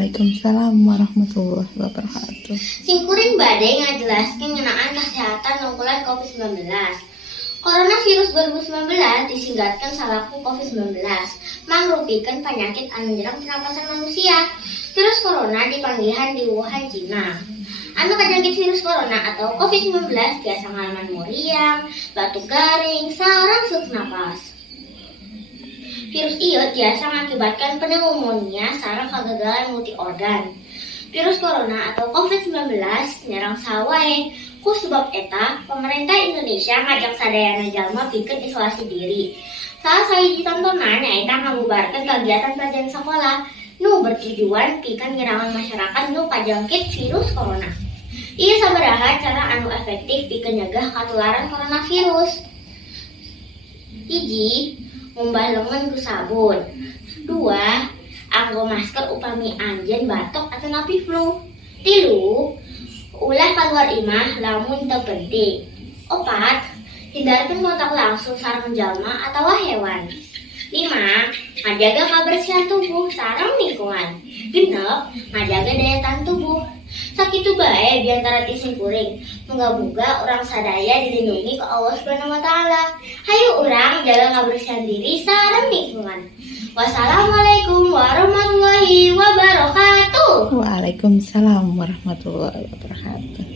Waalaikumsalam warahmatullahi wabarakatuh. Singkuring badai ngajelaskeun ngeunaan kesehatan nungkulan COVID-19. Coronavirus 2019 disingkatkan salaku COVID-19, mangrupikeun penyakit anu nyerang pernapasan manusia. Virus corona dipanggihan di Wuhan, Cina. Anu kajangkit virus corona atau COVID-19 biasa ngalaman meriang, batuk garing, sareng seuk napas. Virus ieu biasa mengakibatkan pneumonia sareng kegagalan multi organ. Virus corona atau COVID-19 nyerang sawae. Ku sebab eta, pemerintah Indonesia ngajak sadayana jalma pikeun isolasi diri. Salah sahiji tontonan nyaeta ngabubarkeun kegiatan pelajaran sekolah nu bertujuan pikeun nyerangan masyarakat nu kajangkit virus corona. Ieu sabaraha cara anu efektif pikeun nyegah katularan coronavirus. 1. Ngumbah lengan ku sabun. 2. Anggo masker upami anjeun batuk atau napi flu. 3. Ulah kaluar imah lamun teu penting. 4. Hindarkeun kontak langsung sareng jalma atawa hewan. 5. Ngajaga kabersihan tubuh sareng lingkungan. 6. Ngajaga daya tahan tubuh. Sakitu bae diantara ti singkuring. Moga-moga urang sadaya dilindungi ku Allah Subhanahu wa taala. Hayu urang jaga kabersihan diri sareng lingkungan. Wassalamualaikum warahmatullahi wabarakatuh. Waalaikumsalam warahmatullahi wabarakatuh.